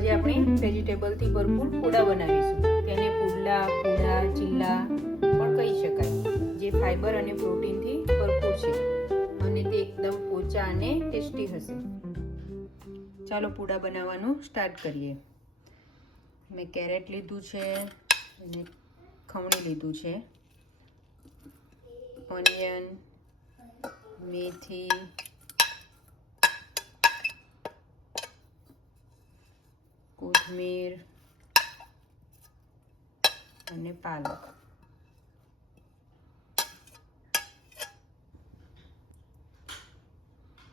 આજે આપણે વેજીટેબલથી ભરપૂર પૂડા બનાવીશું. તેને પુડલા, પૂડા, ચીલા પણ કહી શકાય, જે ફાઈબર અને પ્રોટીનથી ભરપૂર છે અને તે એકદમ પોચા અને ટેસ્ટી હશે. ચાલો પૂડા બનાવવાનું સ્ટાર્ટ કરીએ. મેં કેરેટ લીધું છે અને ખમણી લીધું છે, ઓનિયન, મેથી, કોથમીર અને પાલક.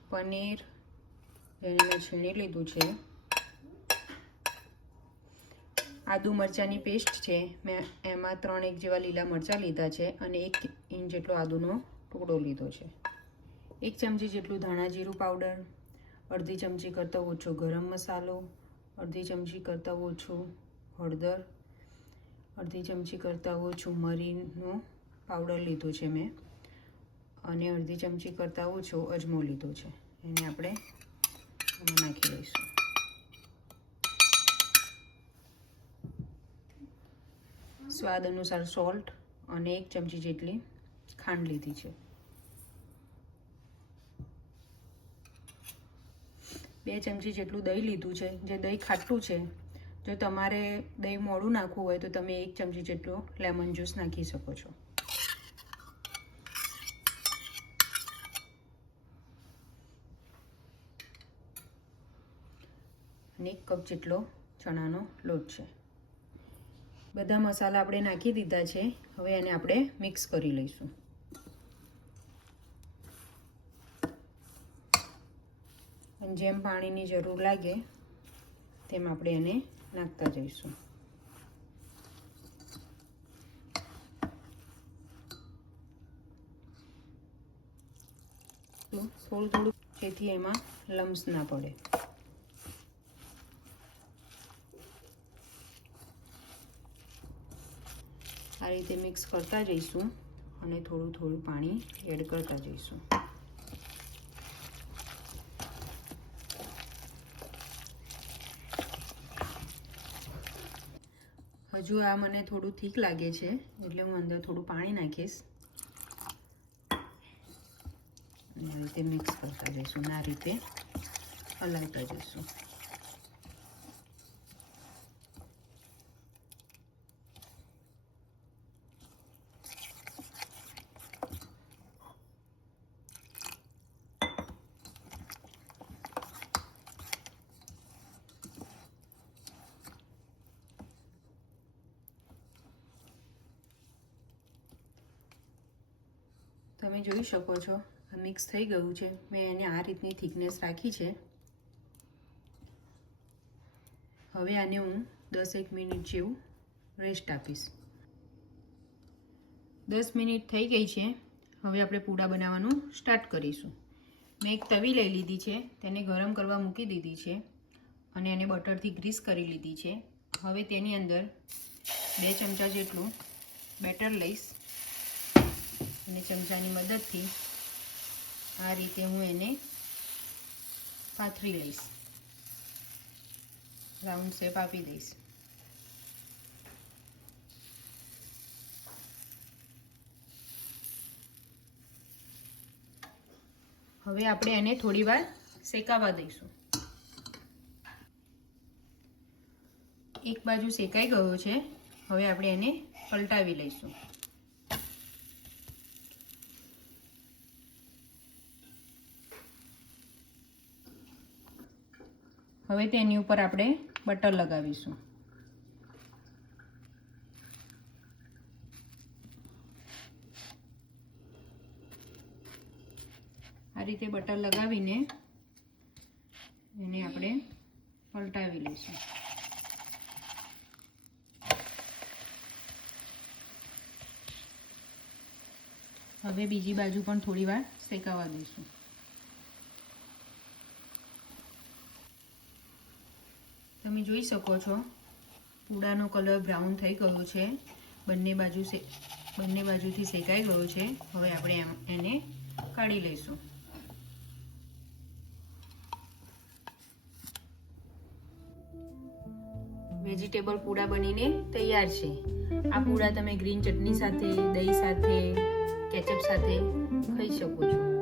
પનીર જેને મેં છીણી લીધું છે. આદુ મરચાંની પેસ્ટ છે, મેં એમાં 3 જેવા લીલા મરચાં લીધા છે અને 1 ઇંચ જેટલો આદુનો ટુકડો લીધો છે. 1 ચમચી જેટલું ધાણા જીરું પાવડર, અડધી ચમચી કરતાં ઓછો ગરમ મસાલો, અડધી ચમચી કરતાં ઓછું હળદર, અડધી ચમચી કરતાં ઓછું મરીનો પાવડર લીધો છે મેં, અને અડધી ચમચી કરતાં ઓછો અજમો લીધો છે. એને આપણે આમાં નાખી લઈશું. સ્વાદ અનુસાર સોલ્ટ અને 1 ચમચી જેટલી ખાંડ લીધી છે. 2 ચમચી જેટલું દહીં લીધું છે, જે દહીં ખાટું છે. જો તમારે દહીં મોડું નાખવું હોય તો તમે 1 ચમચી જેટલો લેમન જ્યુસ નાખી શકો છો. અને 1 કપ જેટલો ચણાનો લોટ છે. બધા મસાલા આપણે નાખી દીધા છે. હવે એને આપણે મિક્સ કરી લઈશું. અને જેમ પાણીની જરૂર લાગે તેમ આપણે એને નાખતા જઈશું. થોડું થોડું, જેથી એમાં લમ્સ ના પડે. આ રીતે મિક્સ કરતા જઈશું અને થોડું થોડું પાણી એડ કરતા જઈશું. હજુ આ મને થોડું થીક લાગે છે, એટલે હું અંદર થોડું પાણી નાખીશ અને આ રીતે મિક્સ કરતા જઈશું. આ રીતે હલાવતા જઈશું. તમે જોઈ શકો છો આ મિક્સ થઈ ગયું છે. મેં એને આ રીતની થિકનેસ રાખી છે. હવે આને હું 10-1 મિનિટ જેવું રેસ્ટ આપીશ. 10 મિનિટ થઈ ગઈ છે. હવે આપણે પૂડા બનાવવાનું સ્ટાર્ટ કરીશું. મેં એક તવી લઈ લીધી છે, તેને ગરમ કરવા મૂકી દીધી છે અને એને બટરથી ગ્રીસ કરી લીધી છે. હવે તેની અંદર 2 ચમચા જેટલું બેટર લઈશ અને ચમચાની મદદથી આ રીતે હું એને પાથરી લઈશ. રાઉન્ડ શેપ આપી દઈશ. હવે આપણે એને થોડીવાર શેકાવા દઈશું. એક બાજુ શેકાઈ ગયો છે. હવે આપણે એને પલટાવી લઈશું. હવે તેની ઉપર આપણે બટર લગાવીશું. આ રીતે બટર લગાવીને એને આપણે પલટાવી લઈશું. હવે બીજી બાજુ પણ થોડીવાર શેકાવા દઈશું. તમે જોઈ શકો છો પૂડાનો કલર બ્રાઉન થઈ ગયો છે. બંને બાજુથી શેકાઈ ગયો છે. હવે આપણે એને કાઢી લઈશું. વેજીટેબલ પૂડા બનીને તૈયાર છે. આ પૂડા તમે ગ્રીન ચટણી સાથે, દહીં સાથે, કેચઅપ સાથે ખાઈ શકો છો.